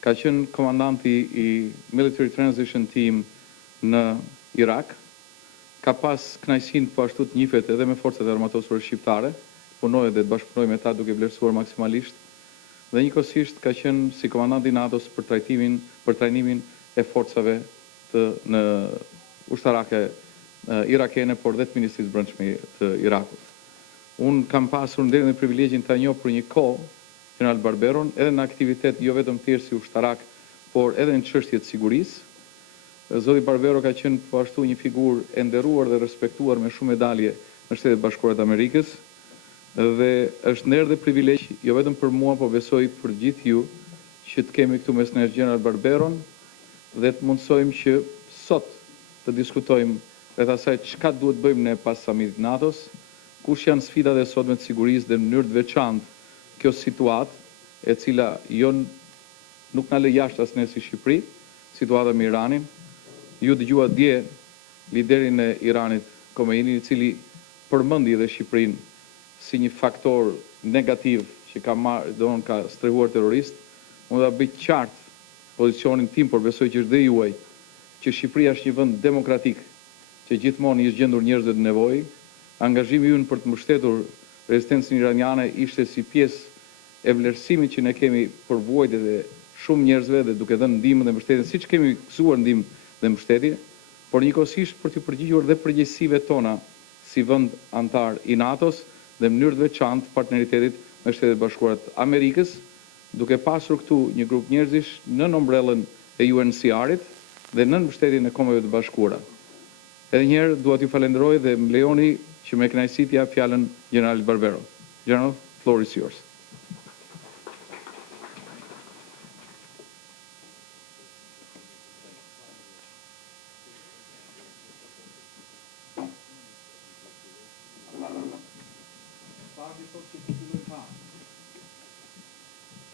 ka qenë komandanti i Military Transition Team në Irak, ka pas kënaqësinë po ashtu të njihet edhe me forcat e armatosura shqiptare, punoi dhe të bashkëpunoi me ta duke vlerësuar maksimalisht, dhe njëkohësisht ka qenë si komandant i NATO-s për trajnimin e forcave në ushtarake irakene, por dhe të Ministrisë së Brendshme të Irakut. Unë kam pasur nderin dhe privilegjin të njoh për një kohë Gjeneral Barberon, edhe në aktivitet jo vetëm thjesht si ushtarak, por edhe në çështje të sigurisë. Zoti Barbero ka qenë po ashtu një figurë e nderuar dhe respektuar me shumë medalje në Shtetet e Bashkuara të Amerikës, dhe është nder dhe privilegj jo vetëm për mua, po besoj për gjithë ju që të kemi këtu mes nesh Gjeneral Barberon dhe të mundsojmë që sot të diskutojmë rreth asaj çka duhet bëjmë ne pas samitit NATO-s, kush janë sfidat e sotme të sigurisë dhe në mënyrë të veçantë kjo situatë e cila nuk na lë jashtë as ne si Shqipëri, situata me Iranin. Ju dëgjua dje liderin e Iranit, Soleimani, i cili përmendi edhe Shqipërinë si një faktor negativ që ka strehuar terrorist. Unë do bëj qartë pozicionin tim, por besoj që është dhe juaj, që Shqipëria është një vend demokratik që gjithmonë i është gjendur njerëzve të nevojë. Angazhimi ynë për të mbështetur rezistencën iraniane ishte si pjesë e vlerësimit që ne kemi për vuajtjet e shumë njerëzve dhe duke dhënë ndihmën dhe mbështetjen, siç kemi gëzuar ndihmë dhe mbështetje, por njëkohësisht për të përgjigjur dhe përgjegjësive tona si vend antar i NATO-s dhe në mënyrë të veçantë partneritetit me Shtetet e Bashkuara të Amerikës, duke pasur këtu një grup njerëzish në ombrellën e UNHCR-it dhe në mbështetjen e Kombeve të Bashkuara. Edhe një herë dua t'ju falenderoj dhe më lejoni që me kënaqësi t'ja fjalën Generalit Barbero. General, floor is yours.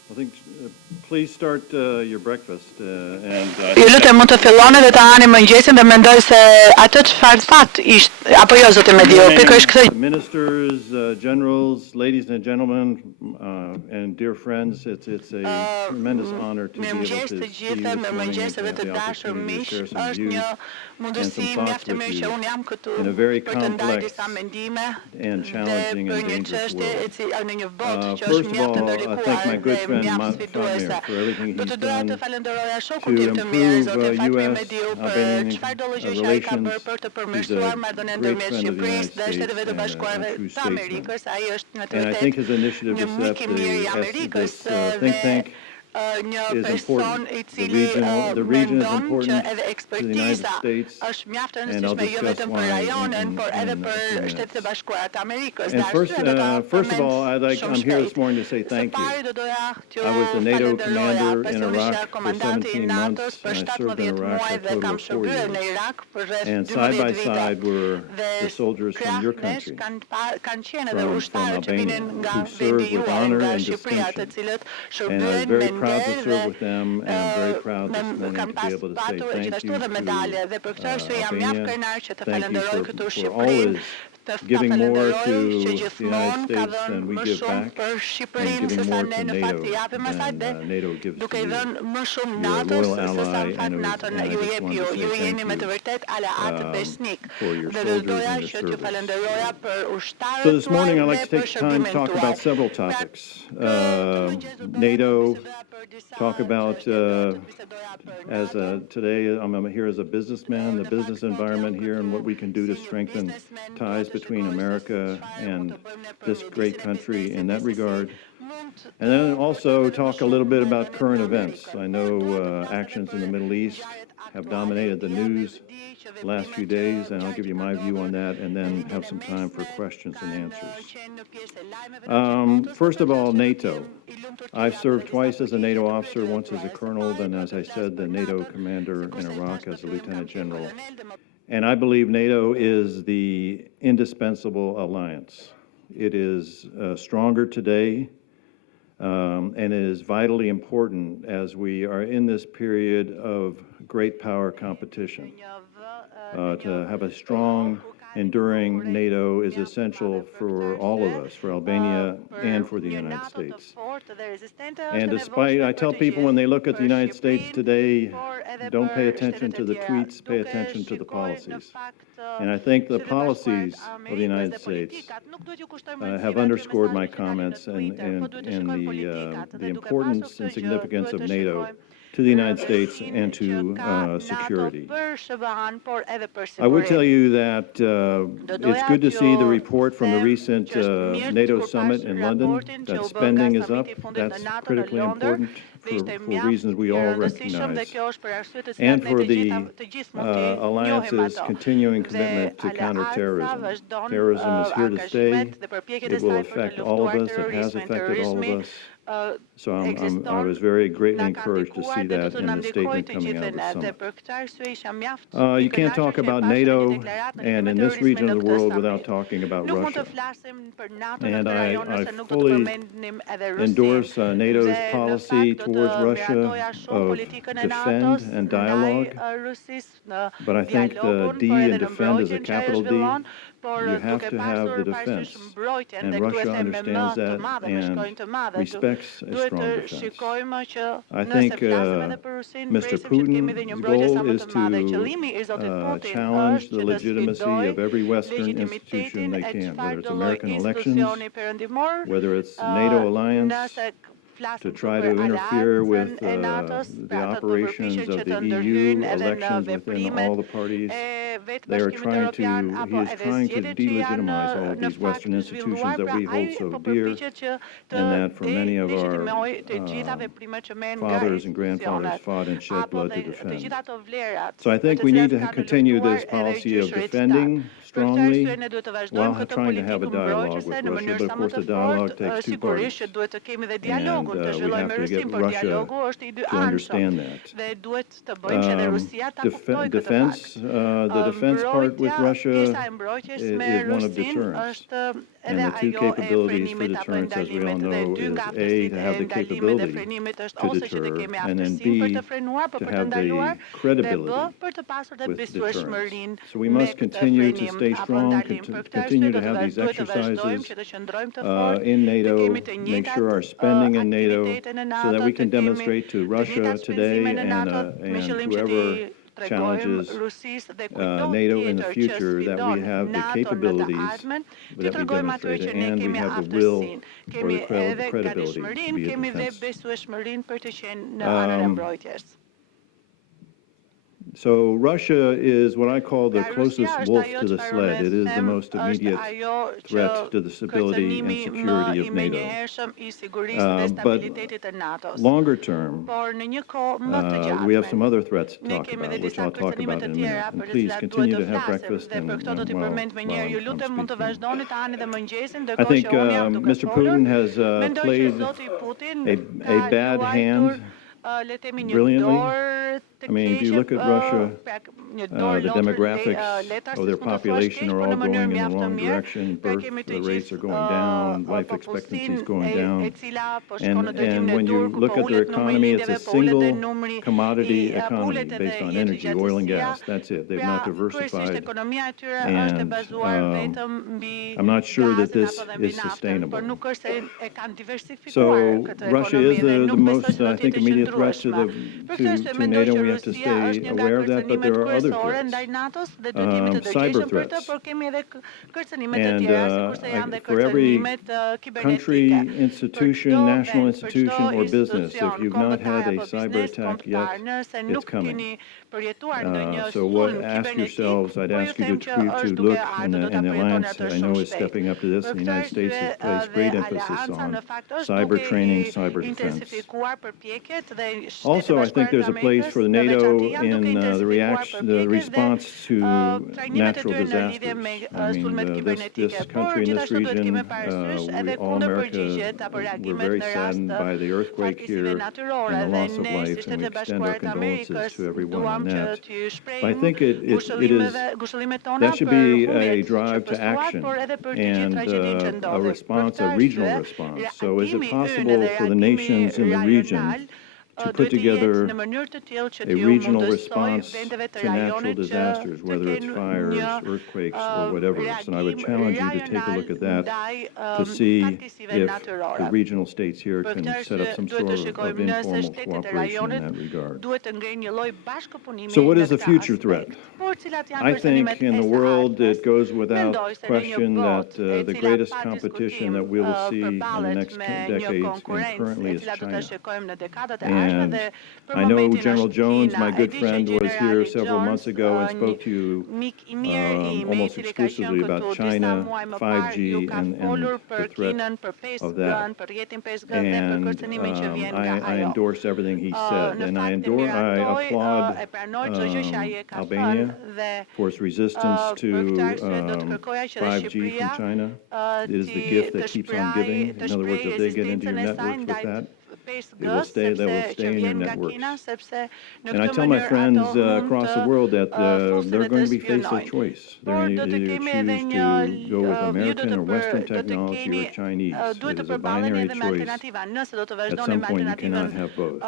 I think, please start your breakfast. Ju lutem mund të filloni dhe ta hani mëngjesin dhe mendoj se atë çfarë that ishte apo jo zoti Medio, pikërisht këtë. Ministers, generals, ladies and gentlemen, and dear friends, it's a tremendous honor to be able to see you this morning and have the opportunity to share some views and some thoughts with you in a very complex and challenging and dangerous world. First of all, I thank my good friend for everything he's done to improve U.S.-Albanian relations. He's a great friend of the United States and a true statesman. And I think his initiative to set this think tank is important. The region is important to the United States, and I'll discuss why in And first of all, I'm here this morning to say thank you. I was the NATO commander in Iraq for 17 months, and I served in Iraq for a total of 4 years. And side by side were the soldiers from your country, from Albania, who served with honor and distinction. And I was very proud to serve with them, and I'm very proud this morning to be able to say thank you to Albania. Thank you for always giving more to the United States than we give back, and giving more to NATO than NATO gives to you. You're a loyal ally, and I just want to say thank you for your soldiers and your service. So this morning I'd like to take time to talk about several topics. NATO, talk about, today I'm here as a businessman, the business environment here and what we can do to strengthen ties between America and this great country in that regard. And then also talk a little bit about current events. I know actions in the Middle East have dominated the news the last few days, and I'll give you my view on that and then have some time for questions and answers. First of all, NATO. I've served twice as a NATO officer, once as a colonel, then as I said, the NATO commander in Iraq as a lieutenant general. And I believe NATO is the indispensable alliance. It is stronger today, and it is vitally important as we are in this period of great power competition. To have a strong enduring NATO is essential for all of us, for Albania and for the United States. And despite, I tell people when they look at the United States today, don't pay attention to the tweets, pay attention to the policies. And I think the policies of the United States have underscored my comments and the importance and significance of NATO to the United States and to security. I would tell you that it's good to see the report from the recent NATO summit in London, that spending is up. That's critically important for reasons we all recognize, and for the Alliance's continuing commitment to counterterrorism. Terrorism is here to stay. It will affect all of us. It has affected all of us. So I was very greatly encouraged to see that in the statement coming out of the summit. You can't talk about NATO and in this region of the world without talking about Russia. And I fully endorse NATO's policy towards Russia of defend and dialogue. But I think the D in defend is a capital D. You have to have the defense, and Russia understands that and respects a strong defense. I think Mr. Putin's goal is to challenge the legitimacy of every Western institution they can, whether it's American elections, whether it's NATO alliance, to try to interfere with the operations of the EU elections within all the parties. He is trying to delegitimize all of these Western institutions that we hold so dear, and that for many of our fathers and grandfathers fought and shed blood to defend. So I think we need to continue this policy of defending strongly while trying to have a dialogue with Russia, but of course the dialogue takes two parties, and we have to get Russia to understand that. The defense part with Russia is one of deterrence. And the two capabilities for deterrence, as we all know, is A, to have the capability to deter, and then B, to have the credibility with deterrence. So we must continue to stay strong, continue to have these exercises in NATO, make sure our spending in NATO, so that we can demonstrate to Russia today and whoever challenges NATO in the future that we have the capabilities that we demonstrated and we have the will or the credibility to be a defense. So Russia is what I call the closest wolf to the sled. It is the most immediate threat to the stability and security of NATO. But longer term, we have some other threats to talk about, which I'll talk about in a minute. And please continue to have breakfast and while I'm speaking. I think Mr. Putin has played a bad hand brilliantly. I mean, if you look at Russia, the demographics of their population are all going in the wrong direction. Birth rates are going down, life expectancy is going down. And when you look at their economy, it's a single commodity economy based on energy, oil and gas. That's it. They've not diversified. And I'm not sure that this is sustainable. So Russia is the most, I think, immediate threat to NATO. We have to stay aware of that, but there are other threats, cyber threats. And for every country, institution, national institution, or business, if you've not had a cyber attack yet, it's coming. So ask yourselves, I'd ask you to look, and the Alliance, I know, is stepping up to this, and the United States has placed great emphasis on cyber training, cyber defense. Also, I think there's a place for the NATO in the response to natural disasters. I mean, this country in this region, all America, we're very saddened by the earthquake here and the loss of life, and we extend our condolences to everyone on that. But I think that should be a drive to action and a response, a regional response. So is it possible for the nations in the region to put together a regional response to natural disasters, whether it's fires, earthquakes, or whatever else. And I would challenge you to take a look at that to see if the regional states here can set up some sort of informal cooperation in that regard. So what is the future threat? I think in the world it goes without question that the greatest competition that we will see in the next decades and currently is China. And I know General Jones, my good friend, was here several months ago and spoke to you almost exclusively about China, 5G, and the threat of that. And I endorse everything he said, and I applaud Albania for its resistance to 5G from China. It is the gift that keeps on giving. In other words, if they get into your networks with that, they will stay in your networks. And I tell my friends across the world that they're going to be faced with a choice. They're going to either choose to go with American or Western technology or Chinese. It is a binary choice. At some point, you cannot have both.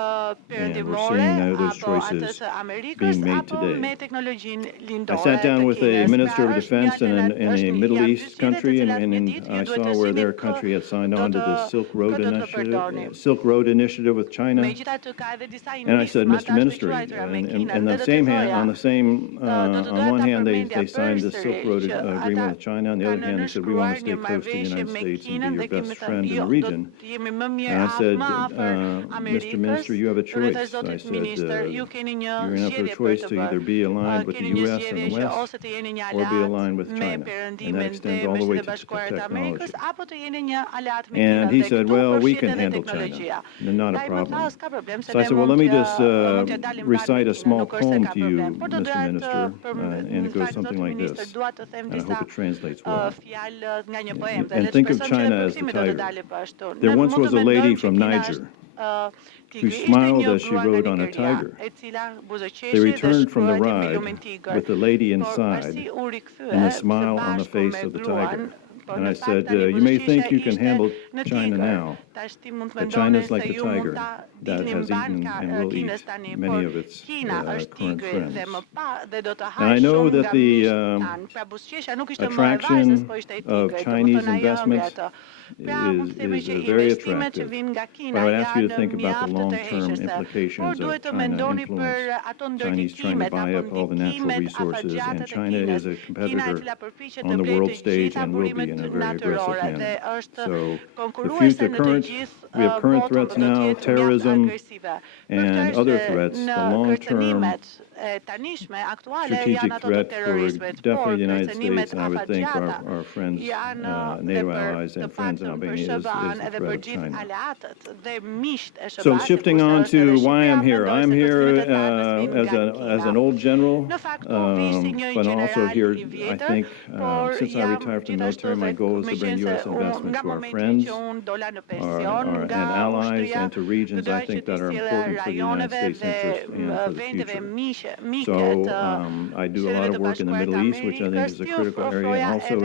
And we're seeing now those choices being made today. I sat down with a Minister of Defense in a Middle East country, and I saw where their country had signed on to the Silk Road Initiative with China, and I said, Mr. Minister, and on one hand they signed the Silk Road agreement with China, on the other hand they said we want to stay close to the United States and be your best friend in the region. And I said, Mr. Minister, you have a choice. I said, you're going to have a choice to either be aligned with the U.S. and the West or be aligned with China, and that extends all the way to technology. And he said, well, we can handle China. Not a problem. So I said, well, let me just recite a small poem to you, Mr. Minister, and it goes something like this, and I hope it translates well. And think of China as the tiger. There once was a lady from Niger who smiled as she rode on a tiger. They returned from the ride with the lady inside and a smile on the face of the tiger. And I said, you may think you can handle China now, but China's like the tiger that has eaten and will eat many of its current friends. And I know that the attraction of Chinese investments is very attractive, but I would ask you to think about the long-term implications of China influence. Chinese trying to buy up all the natural resources, and China is a competitor on the world stage and will be in a very aggressive manner. So we have current threats now, terrorism and other threats. The long-term strategic threat for definitely the United States, and I would think our friends, NATO allies and friends in Albania, is the threat of China. So shifting on to why I'm here. I'm here as an old general, but also here, I think, since I retired from the military, my goal is to bring U.S. investment to our friends and allies and to regions I think that are important for the United States interest and for the future. So I do a lot of work in the Middle East, which I think is a critical area, and also in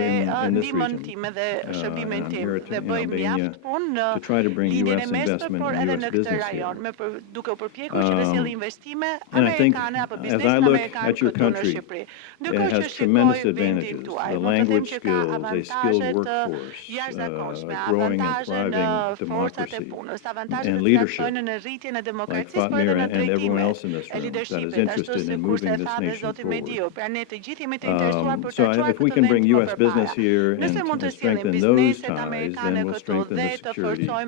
this region. And I'm here in Albania to try to bring U.S. investment and U.S. business here. And I think, as I look at your country, it has tremendous advantages. The language skills, a skilled workforce, growing and thriving democracy, and leadership, like Fatmir and everyone else in this room that is interested in moving this nation forward. So if we can bring U.S. business here and strengthen those ties, then we'll strengthen the security, I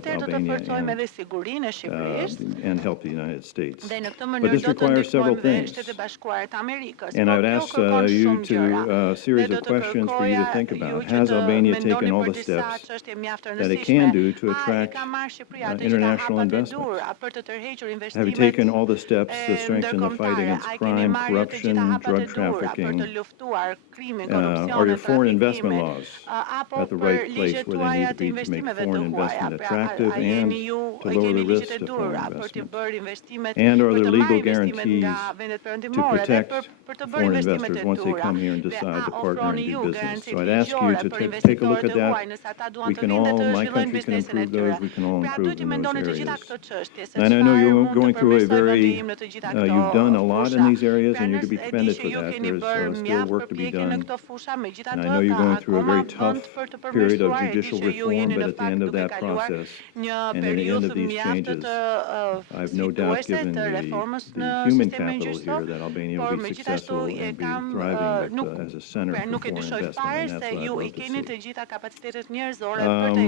think, of Albania and help the United States. But this requires several things. And I would ask you a series of questions for you to think about. Has Albania taken all the steps that it can do to attract international investment? Have you taken all the steps to strengthen in the fight against crime, corruption, drug trafficking? Are your foreign investment laws at the right place where they need to be to make foreign investment attractive and to lower the risks to foreign investment? And are there legal guarantees to protect foreign investors once they come here and decide to partner and do business? So I'd ask you to take a look at that. We can all, my country can improve those, we can all improve in those areas. And I know you're going through a very, you've done a lot in these areas and you're to be commended for that. There's still work to be done. And I know you're going through a very tough period of judicial reform, but at the end of that process and at the end of these changes, I have no doubt, given the human capital here, that Albania will be successful and be thriving as a center for foreign investment, and that's what I'd love to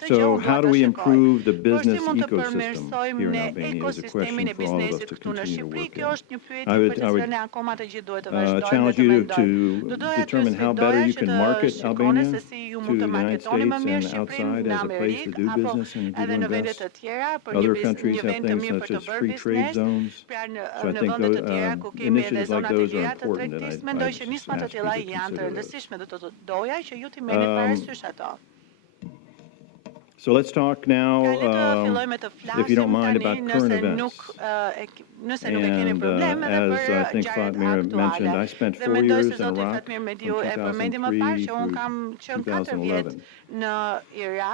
see. So how do we improve the business ecosystem here in Albania is a question for all of us to continue to work in. I would challenge you to determine how better you can market Albania to the United States and outside as a place to do business and to invest. Other countries have things such as free trade zones. So I think initiatives like those are important, and I'd ask you to consider those. So let's talk now, if you don't mind, about current events. And as I think Fatmir mentioned, I spent 4 years in Iraq from 2003 through 2011.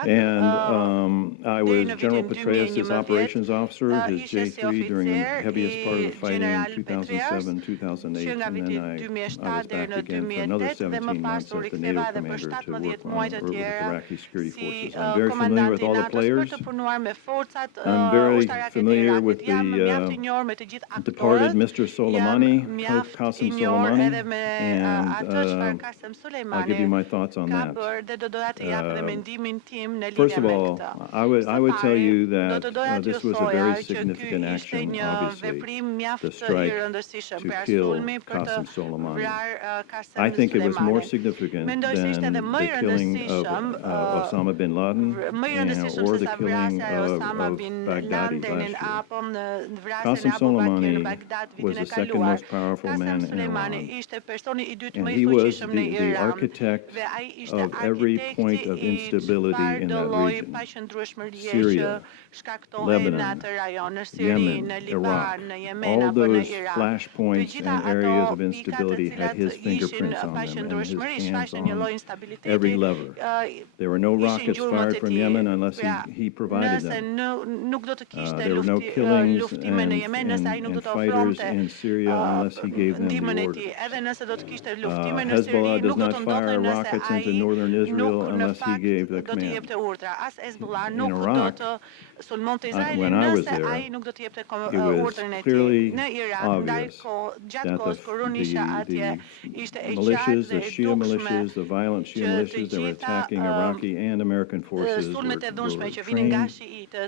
And I was General Petraeus' operations officer, his J3 during the heaviest part of the fighting in 2007, 2008, and then I was back again for another 17 months as the NATO commander to work with Iraqi security forces. I'm very familiar with all the players. I'm very familiar with the departed Mr. Soleimani, Qasem Soleimani, and I'll give you my thoughts on that. First of all, I would tell you that this was a very significant action, obviously, the strike to kill Qasem Soleimani. I think it was more significant than the killing of Osama bin Laden or the killing of Baghdadi last year. Qasem Soleimani was the second most powerful man in Iran, and he was the architect of every point of instability in that region. Syria, Lebanon, Yemen, Iraq, all those flashpoints and areas of instability had his fingerprints on them and his hands on every lever. There were no rockets fired from Yemen unless he provided them. There were no killings and fighters in Syria unless he gave them the orders. Hezbollah does not fire rockets into northern Israel unless he gave the command. In Iraq, when I was there, it was clearly obvious that the militias, the Shia militias, the violent Shia militias that were attacking Iraqi and American forces were trained,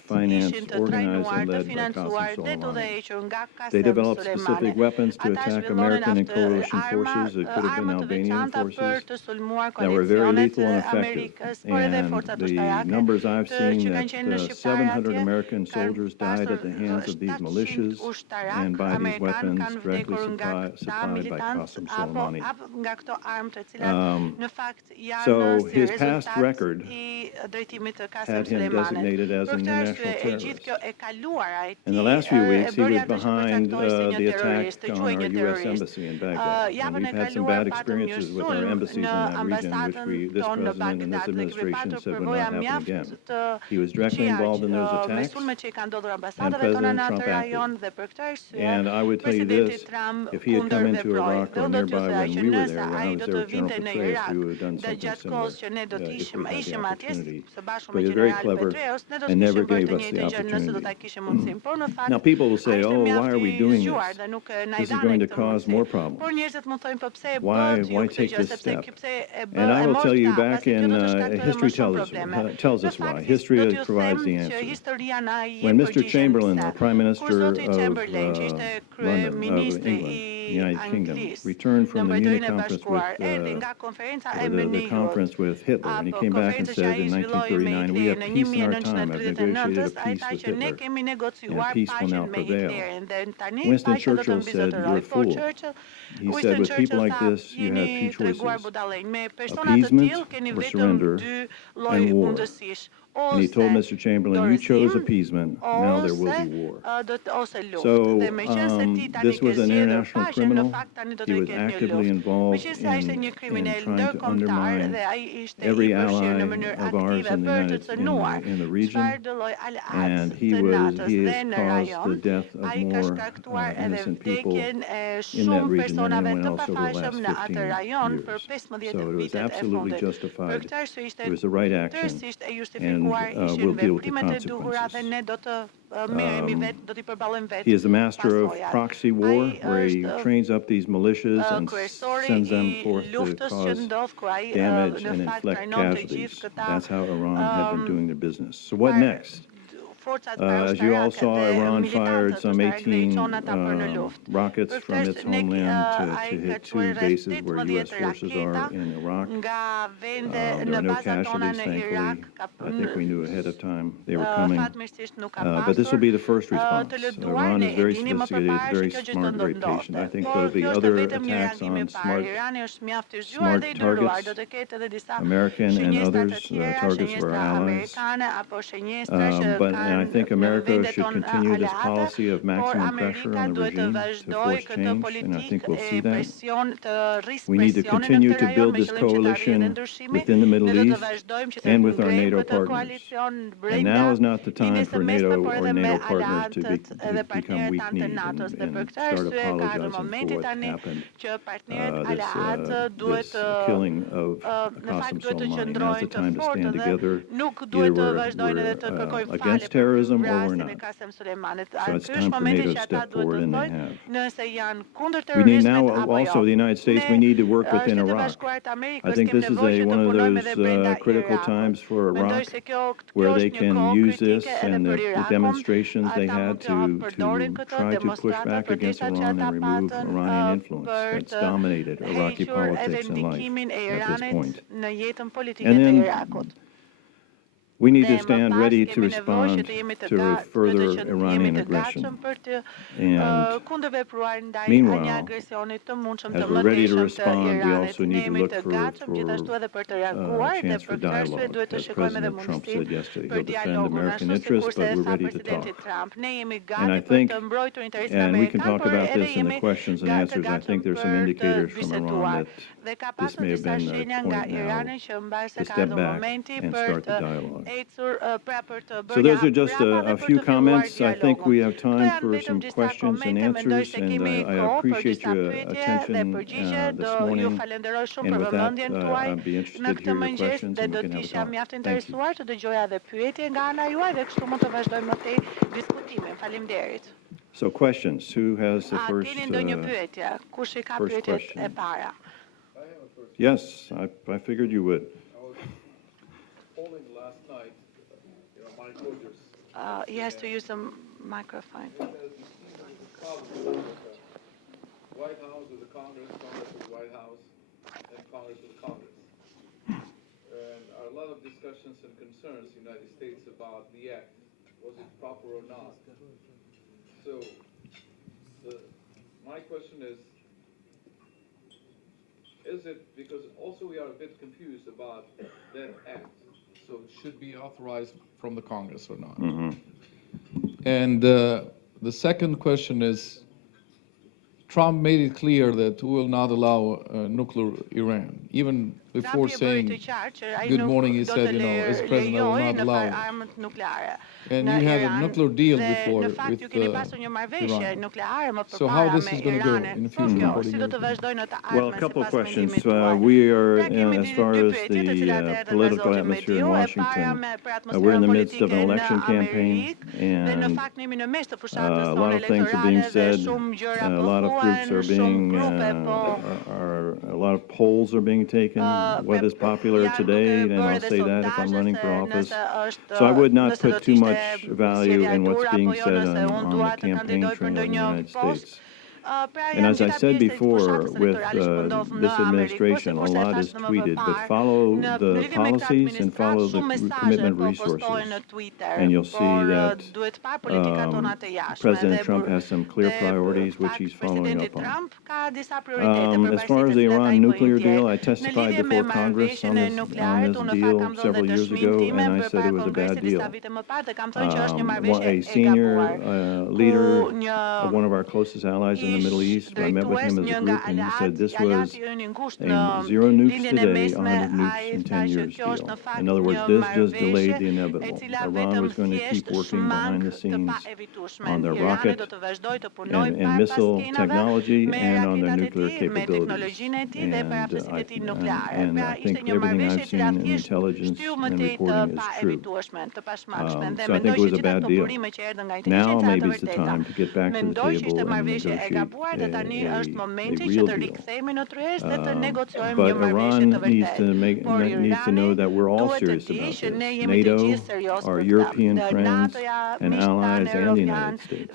financed, organized, and led by Qasem Soleimani. They developed specific weapons to attack American and coalition forces. It could have been Albanian forces that were very lethal and effective. And the numbers I've seen, that 700 American soldiers died at the hands of these militias and by these weapons directly supplied by Qasem Soleimani. So his past record had him designated as an international terrorist. In the last few weeks, he was behind the attack on our U.S. embassy in Baghdad. And we've had some bad experiences with our embassies in that region, which this president and this administration said would not happen again. He was directly involved in those attacks, and President Trump acted. And I would tell you this, if he had come into Iraq or nearby when we were there, when I was there with General Petraeus, we would have done something similar if we had the opportunity. But he was very clever and never gave us the opportunity. Now people will say, oh, why are we doing this? This is going to cause more problems. Why take this step? And I will tell you, back in history tells us why. History provides the answer. When Mr. Chamberlain, the Prime Minister of England, United Kingdom, returned from the Munich conference with the conference with Hitler, and he came back and said in 1939, we have peace in our time. I've negotiated a peace with Hitler, and peace will now prevail. Winston Churchill said, you're a fool. He said, with people like this, you have two choices, appeasement or surrender, and war. And he told Mr. Chamberlain, you chose appeasement, now there will be war. So this was an international criminal. He was actively involved in trying to undermine every ally of ours in the region, and he has caused the death of more innocent people in that region than anyone else over the last 15 years. So it was absolutely justified. It was the right action, and we'll deal with the consequences. He is the master of proxy war, where he trains up these militias and sends them forth to cause damage and inflict casualties. That's how Iran had been doing their business. So what next? As you all saw, Iran fired some 18 rockets from its homeland to hit 2 bases where U.S. forces are in Iraq. There are no casualties, thankfully. I think we knew ahead of time they were coming. But this will be the first response. Iran is very sophisticated, very smart, very patient. I think there will be other attacks on smart targets, American and others, targets of our allies. And I think America should continue this policy of maximum pressure on the regime to force change, and I think we'll see that. We need to continue to build this coalition within the Middle East and with our NATO partners. And now is not the time for NATO or NATO partners to become weak-kneed and start apologizing for what happened, this killing of Qasem Soleimani. Now's the time to stand together. Either we're against terrorism or we're not. So it's time for NATO to step forward, and they have. We need now also, the United States, we need to work within Iraq. I think this is one of those critical times for Iraq where they can use this and the demonstrations they had to try to push back against Iran and remove Iranian influence that's dominated Iraqi politics and life at this point. And then we need to stand ready to respond to further Iranian aggression. And meanwhile, as we're ready to respond, we also need to look for a chance for dialogue. As President Trump said yesterday, he'll defend American interests, but we're ready to talk. And I think, and we can talk about this in the questions and answers, I think there's some indicators from Iran that this may have been the point now to step back and start the dialogue. So those are just a few comments. I think we have time for some questions and answers, and I appreciate your attention this morning. And with that, I'd be interested to hear your questions, and we can have a talk. Thank you. So questions. Who has the first question? Yes, I figured you would. He has to use the microphone. White House with the Congress, Congress with the White House, and Congress with Congress. And a lot of discussions and concerns in the United States about the act. Was it proper or not? So, my question is it, because also we are a bit confused about that act. So it should be authorized from the Congress or not? Mm-hmm. And the second question is, Trump made it clear that we will not allow nuclear Iran. Even before saying good morning, he said, as president, I will not allow it. And you had a nuclear deal before with Iran. So how this is going to go in the future? Well, a couple of questions. We are, as far as the political atmosphere in Washington, we're in the midst of an election campaign, and a lot of things are being said. A lot of groups are being, a lot of polls are being taken. What is popular today, and I'll say that if I'm running for office. So I would not put too much value in what's being said on the campaign trail in the United States. And as I said before, with this administration, a lot is tweeted, but follow the policies and follow the commitment resources. And you'll see that President Trump has some clear priorities, which he's following up on. As far as the Iran nuclear deal, I testified before Congress on this deal several years ago, and I said it was a bad deal. A senior leader of one of our closest allies in the Middle East, I met with him as a group, and he said this was a 0 nukes today, 100 nukes in 10 years deal. In other words, this just delayed the inevitable. Iran was going to keep working behind the scenes on their rocket and missile technology and on their nuclear capabilities. And I think everything I've seen in intelligence and reporting is true. So I think it was a bad deal. Now maybe it's the time to get back to the table and negotiate a real deal. But Iran needs to know that we're all serious about this. NATO, our European friends and allies, and the United States.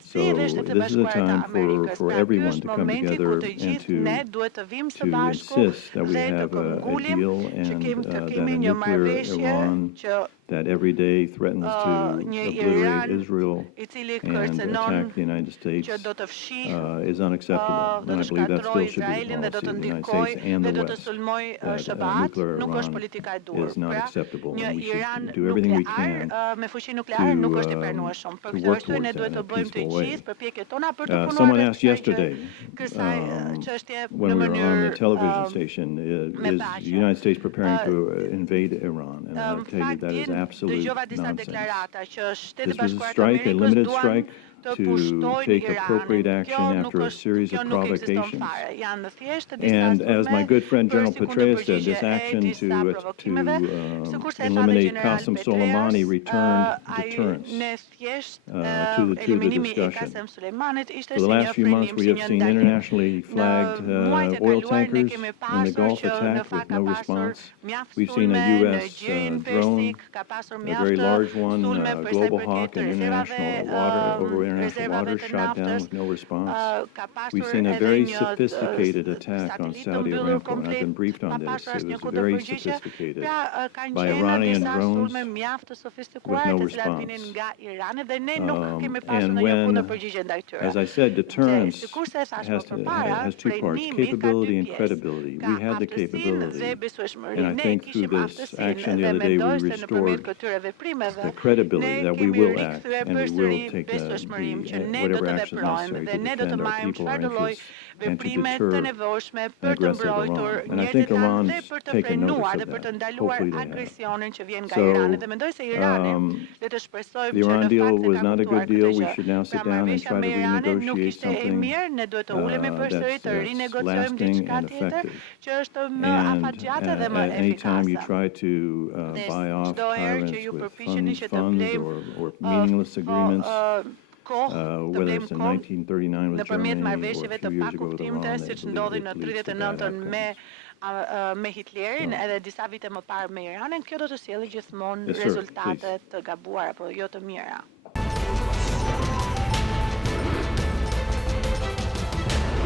So this is a time for everyone to come together and to insist that we have a deal and that a nuclear Iran that every day threatens to obliterate Israel and attack the United States is unacceptable. And I believe that still should be the policy of the United States and the West, that nuclear Iran is not acceptable, and we should do everything we can to work towards that in a peaceful way. Someone asked yesterday, when we were on the television station, is the United States preparing to invade Iran? And I'll tell you that is absolute nonsense. This was a strike, a limited strike, to take appropriate action after a series of provocations. And as my good friend General Petraeus said, this action to eliminate Qasem Soleimani returned deterrence to the discussion. For the last few months, we have seen internationally flagged oil tankers in the Gulf attacked with no response. We've seen a U.S. drone, a very large one, Global Hawk, in international water, international water shot down with no response. We've seen a very sophisticated attack on Saudi Aramco, and I've been briefed on this. It was very sophisticated by Iranian drones with no response. And when, as I said, deterrence has two parts, capability and credibility. We had the capability, and I think through this action the other day we restored the credibility that we will act and we will take whatever action necessary to defend our people, our interests, and to deter an aggressive Iran. And I think Iran's taken notice of that. Hopefully they have. The Iran deal was not a good deal. We should now sit down and try to renegotiate something that's lasting and effective. And at any time you try to buy off tyrants with funds or meaningless agreements, whether it's in 1939 with Germany or a few years ago with Iran, they believe it leads to bad outcomes. me Hitlerin edhe disa vite më parë me Iranin, kjo do të sjellë gjithmonë rezultate të gabuara apo jo të mira.